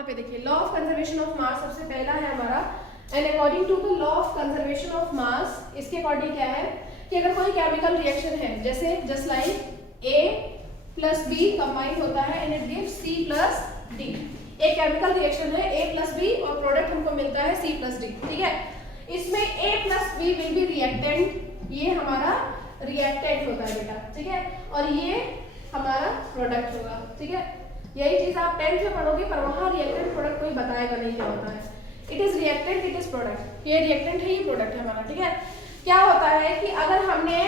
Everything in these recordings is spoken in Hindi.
यहाँ पे देखिए law of conservation of mass सबसे पहला है हमारा, and according to the law of conservation of mass, इसके अकॉर्डिंग क्या है कि अगर कोई केमिकल रिएक्शन है, जैसे just like A plus B combine होता है and it gives C plus D। एक केमिकल रिएक्शन है A प्लस B और प्रोडक्ट हमको मिलता है C प्लस D, ठीक है। इसमें A plus B will be reactant, ये हमारा रिएक्टेंट होता है बेटा, ठीक है, और ये हमारा प्रोडक्ट होगा, ठीक है। यही चीज आप 10th में पढ़ोगे, पर वहां रिएक्टेंट प्रोडक्ट कोई बताएगा नहीं क्या होता है। It is reactant, it is product, ये रिएक्टेंट है, ये प्रोडक्ट है हमारा, ठीक है। क्या होता है कि अगर हमने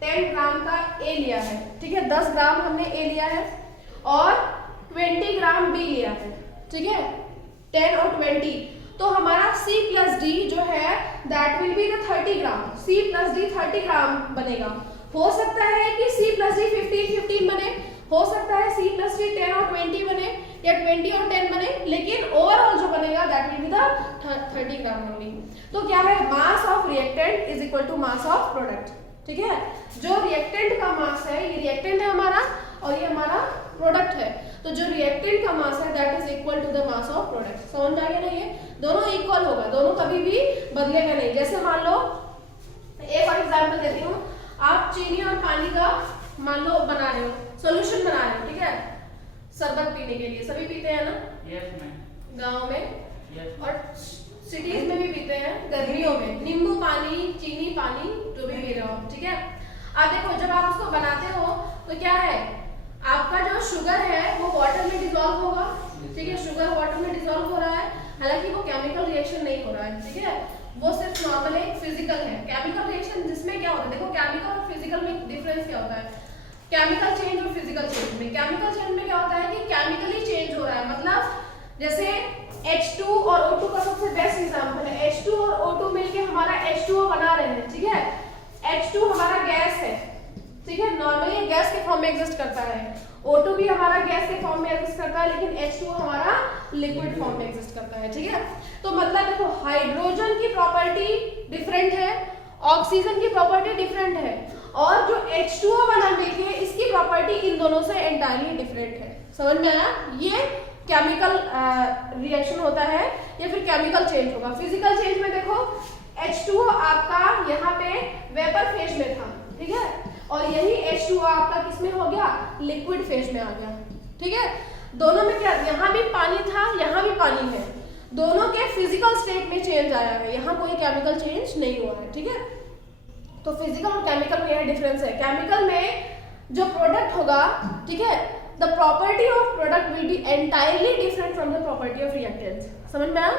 10 ग्राम का A लिया है, ठीक है, 10 ग्राम हमने A लिया है और 20 ग्राम B लिया है, ठीक है, 10 और 20, तो हमारा C प्लस D जो है that will be the 30 gram, C plus D 30 ग्राम बनेगा। हो सकता है कि C प्लस D 15 बने, हो सकता है C प्लस D 10 और 20 बने या 20 और 10 बने, लेकिन ओवरऑल जो बनेगा that will be the 30 gram only. तो क्या है, mass of reactant is equal to mass of product, ठीक है। जो रिएक्टेंट का मास है, ये रिएक्टेंट है हमारा और ये हमारा प्रोडक्ट है, तो जो रिएक्टेंट का मास है that is equal to the mass of product. समझ आ गया ना, ये दोनों इक्वल होगा, दोनों कभी भी बदलेगा नहीं। जैसे मान लो एक और एग्जांपल देती हूँ, आप चीनी और पानी का मान लो बना रहे हो, सॉल्यूशन बना रहे हो, ठीक है, शरबत पीने के लिए, सभी पीते हैं ना? Yes ma'am. गांव में यस और सिटीज में भी पीते हैं, गर्मियों में नींबू पानी, चीनी पानी जो भी पी रहे हो, ठीक है। अब देखो जब आप उसको बनाते हो तो क्या है, आपका जो शुगर है वो वाटर में डिसॉल्व होगा, ठीक है, शुगर वाटर में डिसॉल्व हो रहा है, हालांकि वो केमिकल रिएक्शन नहीं हो रहा है, ठीक है, वो सिर्फ नॉर्मल एक फिजिकल है। केमिकल रिएक्शन जिसमें क्या होता है, देखो केमिकल और फिजिकल में डिफरेंस क्या होता है, केमिकल चेंज और फिजिकल चेंज में। केमिकल चेंज में क्या होता है कि केमिकली चेंज हो रहा है, मतलब जैसे H2 और O2 का सबसे बेस्ट एग्जांपल है, H2 और O2 मिलके हमारा H2O बना रहे हैं, ठीक है। H2 हमारा गैस है, ठीक है, नॉर्मली गैस के फॉर्म में एग्जिस्ट करता है, O2 भी हमारा गैस के फॉर्म में एग्जिस्ट करता है, लेकिन H2O हमारा लिक्विड फॉर्म में एग्जिस्ट करता है, ठीक है। तो मतलब देखो हाइड्रोजन की प्रॉपर्टी डिफरेंट है, ऑक्सीजन की प्रॉपर्टी डिफरेंट है, और जो H2O बना मिलके इसकी प्रॉपर्टी इन दोनों से एंटायरली डिफरेंट है। समझ में आया? ये केमिकल रिएक्शन होता है या फिर केमिकल चेंज होगा। फिजिकल चेंज में देखो H2O आपका यहाँ पे वेपर फेज में था, ठीक है, और यही H2O आपका किसमें हो गया, लिक्विड फेज में आ गया, ठीक है। दोनों में क्या, यहाँ भी पानी था, यहाँ भी पानी है, दोनों के फिजिकल स्टेट में चेंज आया है, यहाँ कोई केमिकल चेंज नहीं हुआ है, ठीक है। तो फिजिकल और केमिकल में यह डिफरेंस है। केमिकल में जो प्रोडक्ट होगा, ठीक है, the property of product will be entirely different from the property of reactant. समझ में आया?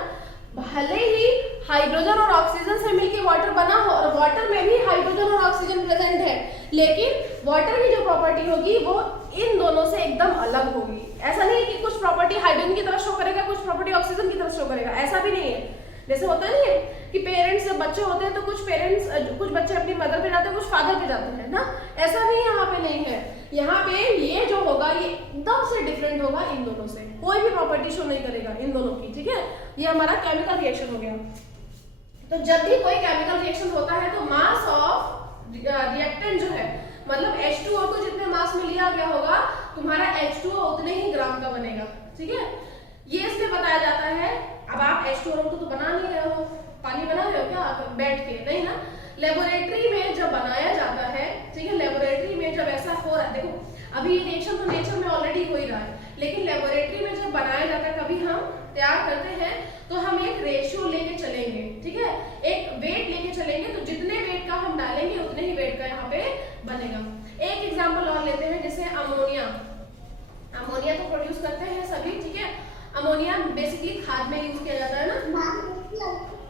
भले ही हाइड्रोजन और ऑक्सीजन से मिलकर वाटर बना हो और वाटर में भी हाइड्रोजन और ऑक्सीजन प्रेजेंट है, लेकिन वाटर की जो प्रॉपर्टी होगी वो इन दोनों से एकदम अलग होगी। ऐसा नहीं है कि कुछ प्रॉपर्टी हाइड्रोजन की तरफ शो करेगा, कुछ प्रॉपर्टी ऑक्सीजन की तरफ शो करेगा, ऐसा भी नहीं है। जैसे होता नहीं है कि पेरेंट्स जब बच्चे होते हैं तो कुछ बच्चे अपनी मदर पे जाते हैं, कुछ फादर पे जाते हैं ना, ऐसा भी यहाँ पे नहीं है। यहाँ पे ये जो होगा ये एकदम से डिफरेंट होगा इन दोनों से, कोई भी प्रॉपर्टी शो नहीं करेगा इन दोनों की, ठीक है। ये हमारा केमिकल रिएक्शन हो गया। तो जब भी कोई केमिकल रिएक्शन होता है तो मास ऑफ रिएक्टेंट जो है, मतलब H2O2 जितने मास में लिया गया होगा, तुम्हारा H2O उतने ही ग्राम का बनेगा, ठीक है। ये इसमें बताया जाता है। अब आप H2O2 तो बना नहीं रहे हो, पानी बना रहे हो क्या बैठ के, नहीं ना। लेबोरेटरी में जब बनाया जाता है, ठीक है, लेबोरेटरी में जब ऐसा हो रहा है, देखो अभी ये रिएक्शन तो नेचर में ऑलरेडी हो ही रहा है, लेकिन लेबोरेटरी में जब बनाया जाता है, कभी हम तैयार करते हैं तो हम एक रेशियो लेके चलेंगे, ठीक है, एक वेट लेके चलेंगे, तो जितने वेट का हम डालेंगे उतने ही वेट का यहाँ पे बनेगा। एक एग्जाम्पल और लेते हैं, जैसे अमोनिया। अमोनिया तो प्रोड्यूस करते हैं सभी, ठीक है। अमोनिया बेसिकली खाद में यूज किया जाता है ना।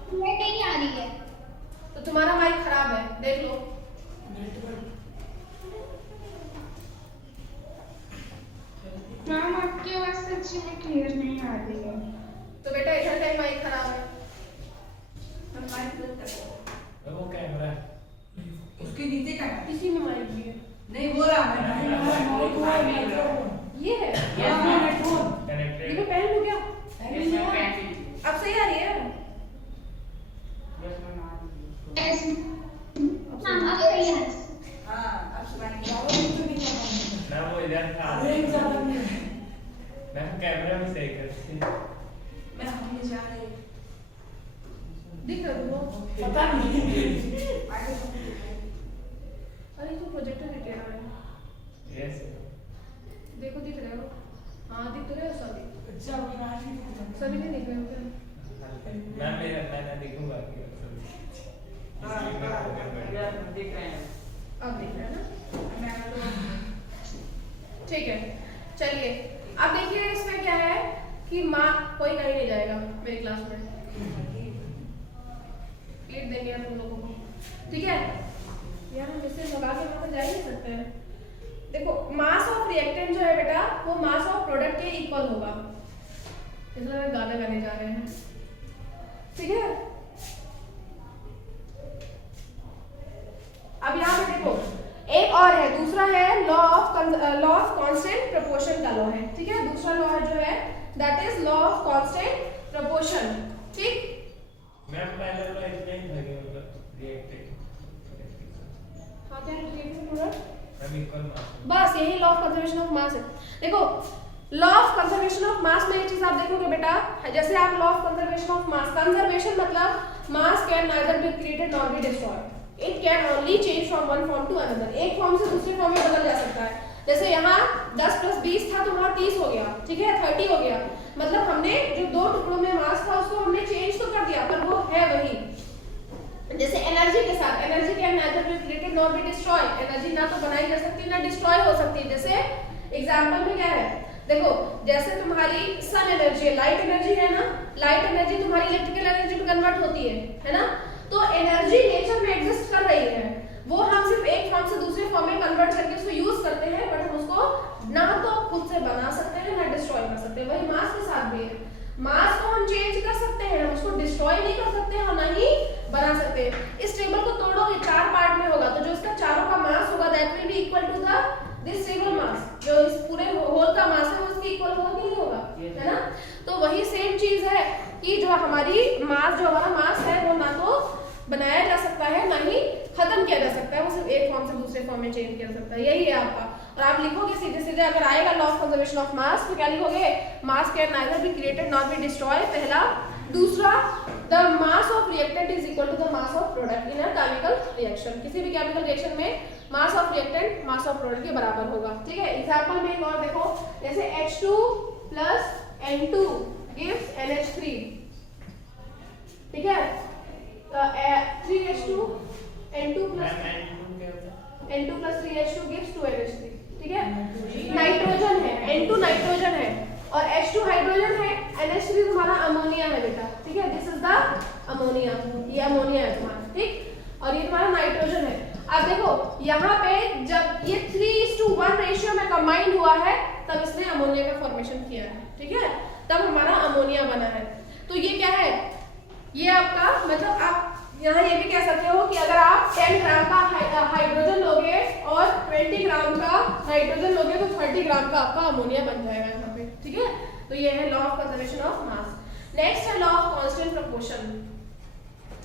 नहीं आ रही है तो तुम्हारा माइक खराब है, देख लो। मैम आपकी आवाज सच्ची में क्लियर नहीं आ रही है। तो बेटा इधर का माइक खराब है, वो कैमरा उसके नीचे का इसी में माइक भी है, नहीं हो रहा है। ये है कनेक्टेड। ये पहन लो क्या, यस मैम, कैंसिल। अब सही आ रही है? यस मैम, आ रही है। यस मैम अब सही है। हाँ अब सुनाइए। ना वो इधर था, मैम कैमरा भी सही कर। सभी नहीं दिख रहे होते हैं। मैं देखूंगा कि हाँ, दिख रहे हैं। अब दिख रहा है ना? मैं तो ठीक है, चलिए अब देखिए इसमें क्या है कि माँ कोई कहीं नहीं जाएगा मेरी क्लास में, प्लेट देंगे हम तुम लोगों को, ठीक है यार। हम इससे लगा के वहां पर जा ही नहीं सकते हैं। देखो मास ऑफ रिएक्टेंट जो है बेटा वो मास ऑफ प्रोडक्ट के इक्वल होगा, इसलिए हम गाना गाने जा रहे हैं, ठीक है। अब यहाँ पे देखो एक और है, दूसरा है लॉ ऑफ कांस्टेंट प्रोपोर्शन का लॉ है, ठीक है। दूसरा लॉ है जो है that is law of constant proportion, ठीक। मैं पहले तो एक्सप्लेन कर रही हूँ रिएक्टेंट हाँ क्या रिएक्टेंट प्रोडक्ट हम इक्वल मास, बस यही law of conservation of mass है। देखो law of conservation of mass में एक चीज आप देखोगे बेटा, जैसे आप law of conservation of mass, conservation मतलब mass can neither be created nor be destroyed, it can only change from one form to another, एक फॉर्म से दूसरे फॉर्म में बदल जा सकता है। जैसे यहाँ 10 + 20 था तो वहाँ 30 हो गया, ठीक है, 30 हो गया, मतलब हमने जो दो टुकड़ों में मास था उसको हमने चेंज तो कर दिया पर वो है वही। जैसे एनर्जी के साथ, energy can neither be created nor be destroyed, energy ना तो बनाई जा सकती ना डिस्ट्रॉय हो सकती है। जैसे एग्जांपल में क्या है, देखो जैसे तुम्हारी सन एनर्जी है, लाइट एनर्जी है ना, लाइट एनर्जी तुम्हारी इलेक्ट्रिकल एनर्जी में कन्वर्ट होती है ना, तो एनर्जी नेचर में एग्जिस्ट कर रही है, वो हम सिर्फ एक फॉर्म से दूसरे फॉर्म में कन्वर्ट करके उसको यूज करते हैं, बट हम उसको ना तो खुद से बना सकते हैं ना डिस्ट्रॉय कर सकते हैं। वही मास के साथ भी है, मास को हम चेंज कर सकते हैं, हम उसको डिस्ट्रॉय नहीं कर सकते और ना ही बना सकते हैं। इस टेबल को तोड़ोगे 4 पार्ट में होगा, तो जो इसका चारों का मास होगा that will be equal to the this table mass, जो इस पूरे होल का मास है वो उसके इक्वल होगा कि नहीं होगा, है ना। तो वही सेम चीज है कि जो हमारी मास, जो हमारा मास है वो ना तो बनाया जा सकता है ना ही खत्म किया जा सकता है, वो सिर्फ एक फॉर्म से दूसरे फॉर्म में चेंज किया जा सकता है, यही है आपका। और आप लिखोगे सीधे सीधे, अगर आएगा law of conservation of mass तो क्या लिखोगे, mass can neither be created not be destroy, पहला। दूसरा, the mass of reactant is equal to the mass of product in a chemical reaction, किसी भी केमिकल रिएक्शन में mass of reactant mass of product के बराबर होगा, ठीक है। एग्जांपल में एक और देखो, जैसे H2 + N2 gives NH3, ठीक है, 3H2 N2 + 3H2 gives 2NH3, ठीक है। नाइट्रोजन है, N2 नाइट्रोजन है और H2 हाइड्रोजन है, NH3 तुम्हारा अमोनिया है बेटा, ठीक है, दिस इज द अमोनिया, ये अमोनिया है तुम्हारा, ठीक, और ये तुम्हारा नाइट्रोजन है। अब देखो यहाँ पे जब ये 3:1 रेशियो में कंबाइंड हुआ है तब इसने अमोनिया का फॉर्मेशन किया है, ठीक है, तब हमारा अमोनिया बना है। तो ये क्या है, ये आपका मतलब आप यहाँ ये भी कह सकते हो कि अगर आप 10 ग्राम का हाइड्रोजन लोगे और 20 ग्राम का नाइट्रोजन लोगे तो 30 ग्राम का आपका अमोनिया बन जाएगा यहाँ पे, ठीक है। तो ये है law of conservation of mass. Next है लॉ ऑफ कांस्टेंट प्रोपोर्शन।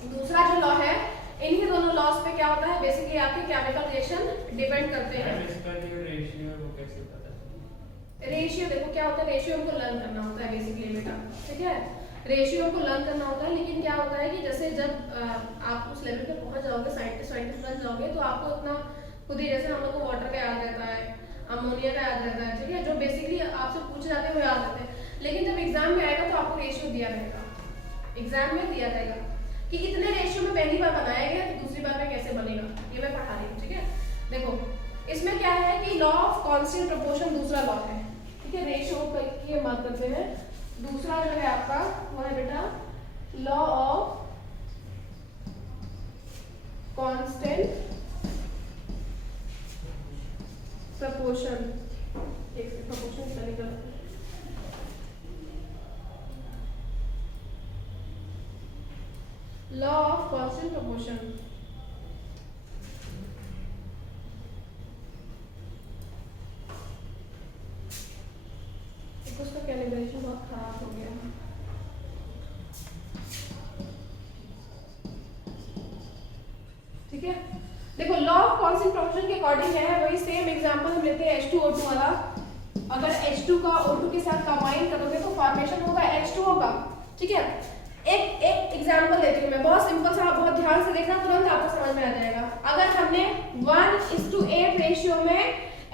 दूसरा जो लॉ है, इन्हीं दोनों लॉस पे क्या होता है, बेसिकली आपके केमिकल रिएक्शन डिपेंड करते हैं। इसका जो रेशियो है वो कैसे पता चलेगा? रेशियो देखो क्या होता है, रेशियो को लर्न करना होता है बेसिकली बेटा, ठीक है, रेशियो को लर्न करना होता है। लेकिन क्या होता है कि जैसे जब आप उस लेवल पे पहुंच जाओगे, साइंटिस्ट बन जाओगे, तो आपको इतना खुद ही, जैसे हम लोग को वाटर का याद रहता है, अमोनिया का याद रहता है, ठीक है, जो बेसिकली आपसे पूछे जाते हैं वो याद रहते हैं। लेकिन जब एग्जाम में आएगा तो आपको रेशियो दिया रहेगा, एग्जाम में दिया जाएगा कि इतने रेशियो में पहली बार बनाया गया तो दूसरी बार में कैसे बनेगा, ये मैं पढ़ा रही हूँ, ठीक है। देखो इसमें क्या है कि लॉ ऑफ कांस्टेंट प्रोपोर्शन दूसरा लॉ है, ठीक है, रेशियो की बात करते हैं। दूसरा जो है आपका वो है बेटा लॉ ऑफ कांस्टेंट प्रोपोर्शन, एक प्रोपोर्शन तरीका, लॉ ऑफ कांस्टेंट प्रोपोर्शन। उसका कैलिब्रेशन बहुत खराब हो गया है। ठीक है, देखो लॉ ऑफ कांस्टेंट प्रोपोर्शन के अकॉर्डिंग क्या है, वही सेम एग्जांपल हम लेते हैं H2O2 वाला। अगर H2 का O2 के साथ कंबाइन करोगे तो फॉर्मेशन होगा H2O का, ठीक है। एक एग्जांपल देती हूँ मैं, बहुत सिंपल सा, बहुत ध्यान से देखना, तुरंत आपको समझ में आ जाएगा। अगर हमने 1:8 रेशियो में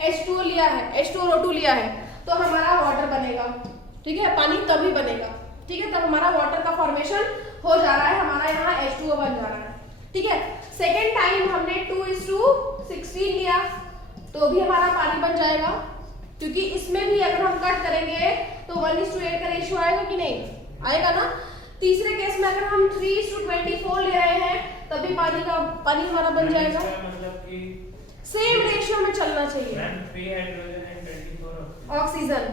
H2O लिया है, H2 और O2 लिया है, तो हमारा वाटर बनेगा, ठीक है, पानी तभी बनेगा, ठीक है, तब हमारा वाटर का फॉर्मेशन हो जा रहा है, हमारा यहाँ H2O बन जा रहा है, ठीक है। सेकेंड टाइम हमने 2:16 लिया तो भी हमारा पानी बन जाएगा, क्योंकि इसमें भी अगर हम कट करेंगे तो 1:8 का रेशियो आएगा कि नहीं, आएगा ना। तीसरे केस में अगर हम 3:24 ले रहे हैं तभी पानी हमारा बन जाएगा। मतलब कि सेम रेशियो में चलना चाहिए। 3 हाइड्रोजन एंड 24 ऑक्सीजन,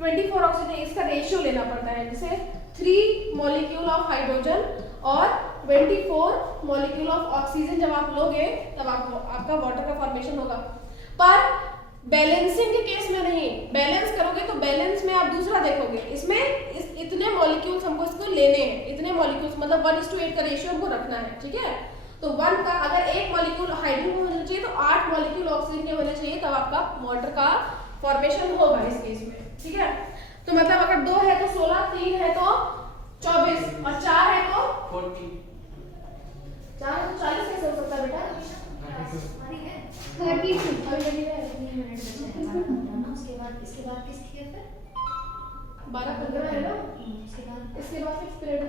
24 ऑक्सीजन, इसका रेशियो लेना पड़ता है, जैसे 3 मॉलिक्यूल ऑफ हाइड्रोजन और 24 मॉलिक्यूल ऑफ ऑक्सीजन जब आप लोगे तब आपका वाटर का फॉर्मेशन होगा। पर बैलेंसिंग के केस में नहीं, बैलेंस करोगे तो बैलेंस में आप दूसरा देखोगे, इसमें इतने मॉलिक्यूल्स हमको इसको लेने हैं, इतने मॉलिक्यूल्स मतलब 1:8 का रेशियो हमको रखना है, ठीक है। तो 1 का अगर एक मॉलिक्यूल हाइड्रोजन में होना चाहिए तो 8 मॉलिक्यूल ऑक्सीजन के होने चाहिए, तब आपका वाटर का फॉर्मेशन होगा इस केस में, ठीक है। तो मतलब अगर 2 है तो 16, 3 है तो 24 और 4 है तो 40 4 है तो 40 कैसे हो सकता है बेटा? 32 उसके बाद किसकी है फिर? 12-15 है ना, उसके बाद इसके बाद फिक्स पीरियड है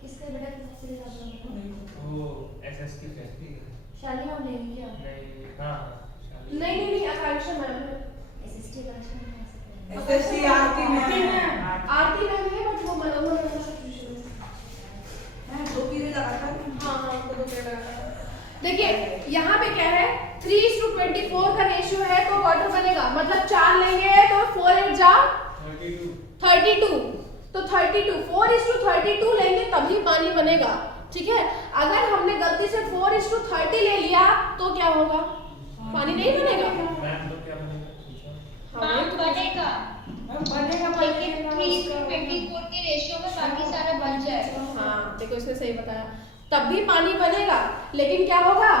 किसका बेटा किससे ज्यादा? वो एसएसटी कहती है। शाली मैम ले ली क्या? नहीं, हां शाली। नहीं आकांक्षा मैम है, एसएसटी क्लास में ऐसे SST आरती में आरती मैम है, बट वो मनोहर मैम का सब्स्टिट्यूशन है। 2 पीरियड लगातार हाँ तो 2 पीरियड लगा। देखिए यहाँ पे क्या है, 3:24 का रेशियो है तो वाटर बनेगा, मतलब 4 लेंगे तो 4 जा 32, तो 32 4:32 लेंगे तभी पानी बनेगा, ठीक है। अगर हमने गलती से 4:30 ले लिया तो क्या होगा, पानी नहीं बनेगा। मैम तो क्या बनेगा? हाँ, बनेगा, बनेगा लेकिन 3:24 के रेशियो में बाकी सारा बन जाएगा। हाँ देखो इसने सही बताया, तब भी पानी बनेगा, लेकिन क्या होगा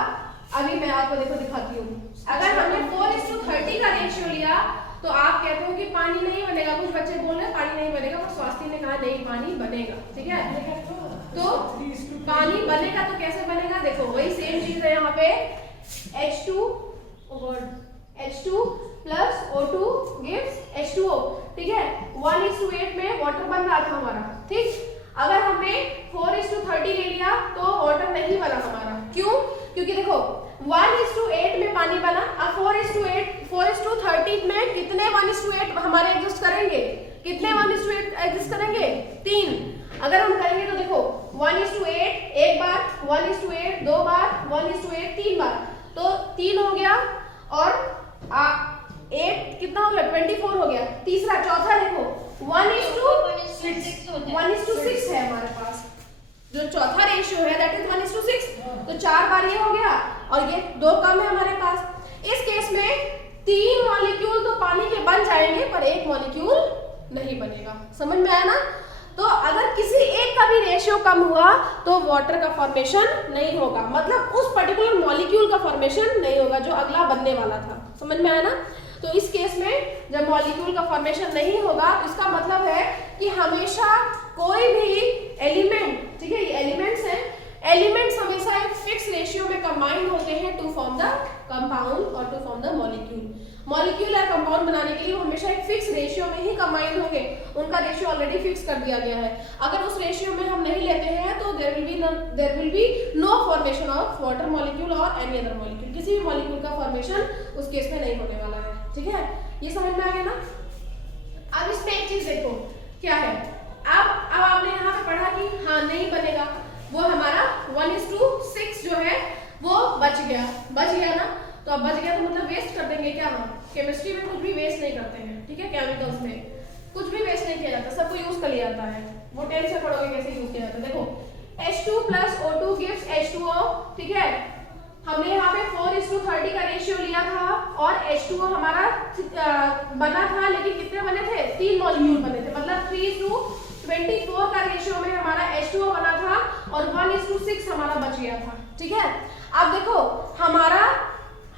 अभी मैं आपको देखो दिखाती हूँ। अगर हमने 4:30 का रेशियो लिया तो आप कहते हो कि पानी नहीं बनेगा, कुछ बच्चे बोल रहे हैं पानी नहीं बनेगा, पर स्वास्थ्य ने कहा नहीं पानी बनेगा, ठीक है। तो पानी बनेगा तो कैसे बनेगा, देखो वही सेम चीज है यहाँ पे, H2 plus O2 gives H2O, ठीक है। 1:8 में वाटर बन रहा था हमारा, ठीक। अगर हमने 4:30 ले लिया तो वाटर नहीं बना हमारा, क्यों? क्योंकि देखो 1:8 में पानी बना, अब 4:30 में कितने 1:8 हमारे एग्जिस्ट करेंगे, कितने 1:8 एग्जिस्ट करेंगे, 3। अगर हम करेंगे तो देखो 1:8 एक बार, 1:8 2 बार, 1:8 3 बार, तो 3 हो गया और 8 कितना हो गया, 24 हो गया। तीसरा चौथा देखो 1:6 है हमारे पास, जो चौथा रेशियो है दैट इज 1:6, तो 4 बार ये हो गया और ये 2 कम है हमारे पास। इस केस में 3 मॉलिक्यूल तो पानी के बन जाएंगे पर 1 मॉलिक्यूल नहीं बनेगा, समझ में आया ना। तो अगर किसी एक का भी रेशियो कम हुआ तो वाटर का फॉर्मेशन नहीं होगा, मतलब उस पर्टिकुलर मॉलिक्यूल का फॉर्मेशन नहीं होगा जो अगला बनने वाला था, समझ में आया ना। तो इस केस में जब मॉलिक्यूल का फॉर्मेशन नहीं होगा तो इसका मतलब है कि हमेशा कोई भी एलिमेंट, ठीक है, ये एलिमेंट्स हैं, एलिमेंट्स हमेशा एक फिक्स रेशियो में कंबाइन होते हैं टू फॉर्म द कंपाउंड और to form the molecule. Molecule या कंपाउंड बनाने के लिए वो हमेशा एक फिक्स रेशियो में ही कंबाइन होंगे, उनका रेशियो ऑलरेडी फिक्स कर दिया गया है। अगर उस रेशियो में हम नहीं लेते हैं तो there will be no formation of water molecule और एनी अदर मॉलिक्यूल, किसी भी मॉलिक्यूल का फॉर्मेशन उस केस में नहीं होने वाला है, ठीक है। ये समझ में आ गया ना। अब इसमें एक चीज देखो क्या है, अब आपने यहाँ पे पढ़ा कि हाँ नहीं बनेगा, वो हमारा 1:6 जो है वो बच गया ना। तो अब बच गया तो मतलब वेस्ट कर देंगे क्या हम? केमिस्ट्री में कुछ भी वेस्ट नहीं करते हैं, ठीक है। केमिकल्स में कुछ भी वेस्ट नहीं किया जाता, सबको यूज कर लिया जाता है। वो 10 से पढ़ोगे कैसे यूज किया जाता है। देखो H2 plus O2 gives H2O, ठीक है। हमने यहाँ पे 4:30 का रेशियो लिया था और H2O हमारा बना था, लेकिन कितने बने थे? 3 मॉलिक्यूल बने थे, मतलब 3:24 का रेशियो में हमारा H2O बना था और 1:6 हमारा बच गया था, ठीक है। अब देखो हमारा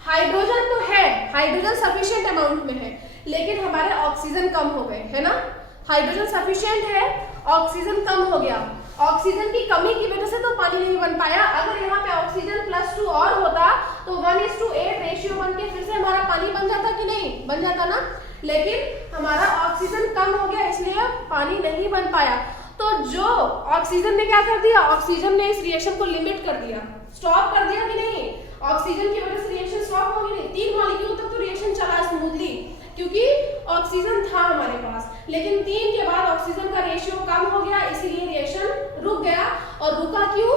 हाइड्रोजन तो है, हाइड्रोजन सफिशिएंट अमाउंट में है, लेकिन हमारे ऑक्सीजन कम हो गए, है ना। हाइड्रोजन सफिशिएंट है, ऑक्सीजन कम हो गया। ऑक्सीजन की कमी की वजह से तो पानी नहीं बन पाया। अगर यहाँ पे ऑक्सीजन +2 और होता तो 1:8 रेशियो बन के फिर से हमारा पानी बन जाता कि नहीं? बन जाता ना। लेकिन हमारा ऑक्सीजन कम हो गया इसलिए पानी नहीं बन पाया। तो जो ऑक्सीजन ने क्या कर दिया, ऑक्सीजन ने इस रिएक्शन को लिमिट कर दिया, स्टॉप कर दिया कि नहीं, ऑक्सीजन की वजह से रिएक्शन स्टॉप हो गई नहीं, 3 मॉलिक्यूल तक तो रिएक्शन चला स्मूथली क्योंकि ऑक्सीजन था हमारे पास, लेकिन 3 के बाद ऑक्सीजन का रेशियो कम हो गया इसीलिए रिएक्शन रुक गया। और रुका क्यों?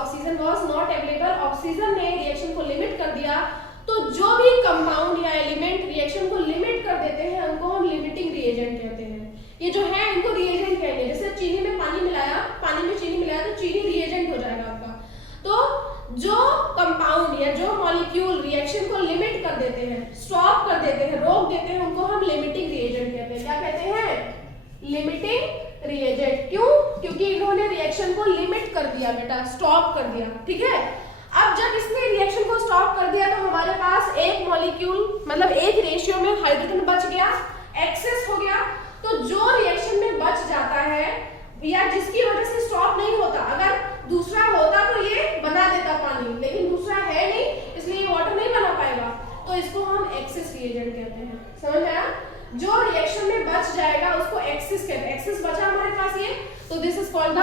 Oxygen was not available, oxygen ने रिएक्शन को लिमिट कर दिया। तो जो भी कंपाउंड या एलिमेंट रिएक्शन को लिमिट कर देते हैं उनको हम लिमिटिंग रिएजेंट कहते हैं। ये जो है इनको रिएजेंट कहेंगे। जैसे चीनी में पानी मिलाया, पानी में चीनी मिलाया तो चीनी रिएजेंट हो जाएगा आपका। तो जो कंपाउंड या जो मॉलिक्यूल रिएक्शन को लिमिट कर देते हैं, स्टॉप कर देते हैं, रोक देते हैं, उनको हम लिमिटिंग रिएजेंट कहते हैं। क्या कहते हैं? Limiting reagent. क्यों? क्योंकि इन्होंने रिएक्शन को लिमिट कर दिया बेटा, स्टॉप कर दिया। ठीक है, अब जब इसने रिएक्शन को स्टॉप कर दिया तो हमारे पास एक मॉलिक्यूल मतलब एक रेशियो में हाइड्रोजन बच गया, एक्सेस हो गया। तो जो रिएक्शन में बच जाता है या जिसकी वजह से स्टॉप नहीं होता, अगर दूसरा होता तो ये बना देता पानी, लेकिन दूसरा है नहीं इसलिए ये वाटर नहीं बना पाएगा, तो इसको हम एक्सेस रिएजेंट कहते हैं। समझ में आया? जो रिएक्शन में बच जाएगा उसको एक्सेस कहते हैं। एक्सेस बचा हमारे पास ये, तो this is called the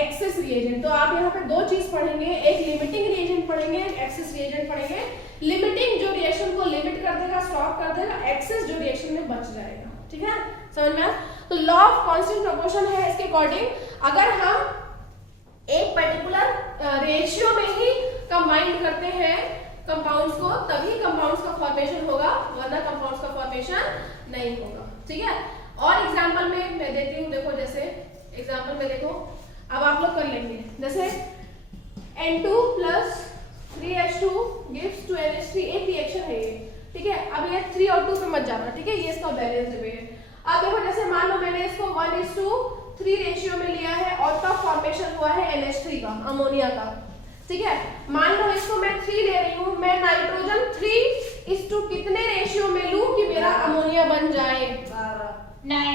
access reagent. तो आप यहाँ पे 2 चीज पढ़ेंगे, एक लिमिटिंग रिएजेंट पढ़ेंगे, एक एक्सेस रिएजेंट पढ़ेंगे। लिमिटिंग जो रिएक्शन को लिमिट कर देगा, स्टॉप कर देगा, एक्सेस जो रिएक्शन में बच जाएगा। ठीक है, समझ में आया? तो लॉ ऑफ कांस्टेंट प्रोपोर्शन है इसके अकॉर्डिंग, अगर हम एक पर्टिकुलर रेशियो में ही कंबाइन करते हैं कंपाउंड्स को तभी कंपाउंड्स का फॉर्मेशन होगा, वरना कंपाउंड्स का फॉर्मेशन नहीं होगा। ठीक है, और एग्जांपल में मैं देती हूँ, देखो जैसे एग्जांपल में देखो, अब आप लोग कर लेंगे। जैसे N2 + 3H2 gives 2NH3, एक रिएक्शन है ये। ठीक है, अब ये 3 और 2 पे मत जाना। ठीक है, ये इसका बैलेंस है। अब देखो जैसे मान लो मैंने इसको 1:3 रेशियो में लिया है और तब फॉर्मेशन हुआ है NH3 का, अमोनिया का। ठीक है, मान लो इसको मैं 3 ले रही हूँ, मैं नाइट्रोजन 3:2 कितने रेशियो में लूं कि मेरा अमोनिया बन जाए? 9,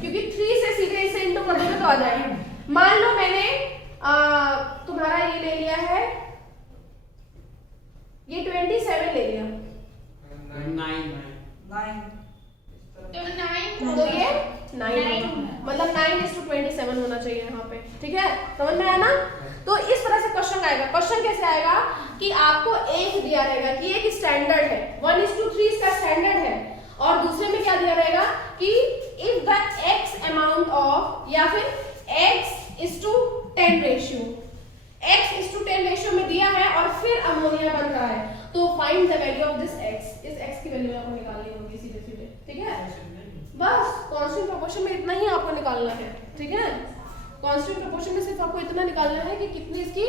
क्योंकि 3 से सीधे इसे इंटू कर दोगे तो आ जाएगा। मान लो मैंने तुम्हारा ये ले लिया है, ये 27 ले लिया, 9 तो ये 9 मतलब 9:27 होना चाहिए यहाँ पे। ठीक है, समझ में आया ना? तो इस तरह से क्वेश्चन आएगा। क्वेश्चन कैसे आएगा कि आपको एक दिया रहेगा कि एक स्टैंडर्ड है, 1:3 इसका स्टैंडर्ड है, और दूसरे में क्या दिया रहेगा कि if the x amount of, या फिर x:10 रेशियो, x:10 रेशियो में दिया है और फिर अमोनिया बन रहा है, तो find the value of this x। इस x की वैल्यू आपको निकालनी होगी सीधे सीधे। ठीक है, बस कांस्टेंट प्रोपोर्शन में इतना ही आपको निकालना है। ठीक है, कांस्टेंट प्रोपोर्शन में सिर्फ आपको इतना निकालना है कि कितनी इसकी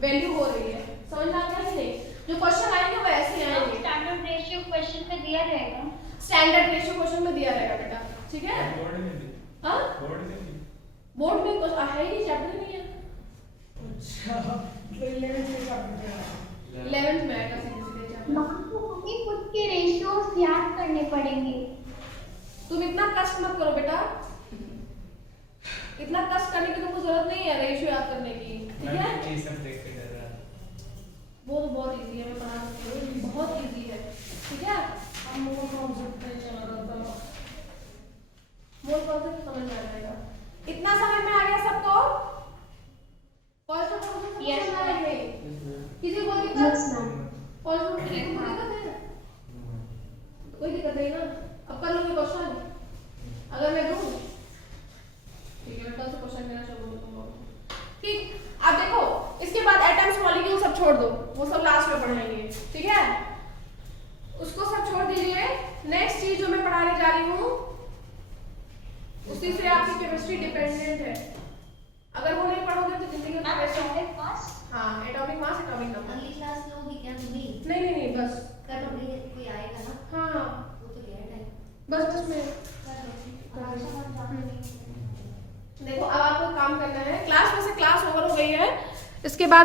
वैल्यू हो रही है। समझ में आ गया कि नहीं? जो क्वेश्चन आएंगे वो ऐसे आएंगे। स्टैंडर्ड रेशियो क्वेश्चन में दिया रहेगा, स्टैंडर्ड रेशियो क्वेश्चन में दिया रहेगा बेटा। ठीक है, बोर्ड में भी, हाँ बोर्ड में भी। बोर्ड में कुछ है ही, चैप्टर नहीं है। अच्छा, तो 11th में चैप्टर है। 11th में आएगा सीधे सीधे चैप्टर। आपको हमें खुद के रेशियोस याद करने पड़ेंगे। तुम इतना कष्ट मत करो बेटा, इतना कष्ट करने की तुमको जरूरत नहीं है रेशियो याद करने की। ठीक है, ये सब देख के डर रहा है। वो तो बहुत इजी है, मैं बना सकती हूँ, बहुत इजी है। ठीक है, हम लोगों को कॉन्सेप्ट नहीं चला रहा था। मोल कॉन्सेप्ट समझ में आ जाएगा। इतना समझ में आ गया सबको? कॉन्सेप्ट Yes, समझ में आ गया? किसी को दिक्कत? कॉन्सेप्ट किसी को दिक्कत है? कोई दिक्कत नहीं ना? अब कर लोगे क्वेश्चन अगर मैं दूं? ठीक है, कल से क्वेश्चन मेरा शुरू हो तुम लोग। ठीक, अब देखो इसके बाद एटम्स, मॉलिक्यूल सब छोड़ दो, वो सब लास्ट में पढ़ लेंगे। ठीक है, उसको सब छोड़ दीजिए। नेक्स्ट चीज जो मैं पढ़ाने जा रही हूँ उसी से आपकी केमिस्ट्री डिपेंडेंट है। अगर वो नहीं पढ़ोगे तो जिंदगी में एटॉमिक मास, हाँ, एटॉमिक मास, एटॉमिक नंबर। अगली क्लास लोगी क्या तुम्ही? नहीं बस कर लोगे, कोई आएगा ना? हाँ, वो तो लेट है। बस मैं कर लो। देखो अब आपको काम करना है। क्लास में से क्लास ओवर हो गई है, इसके बाद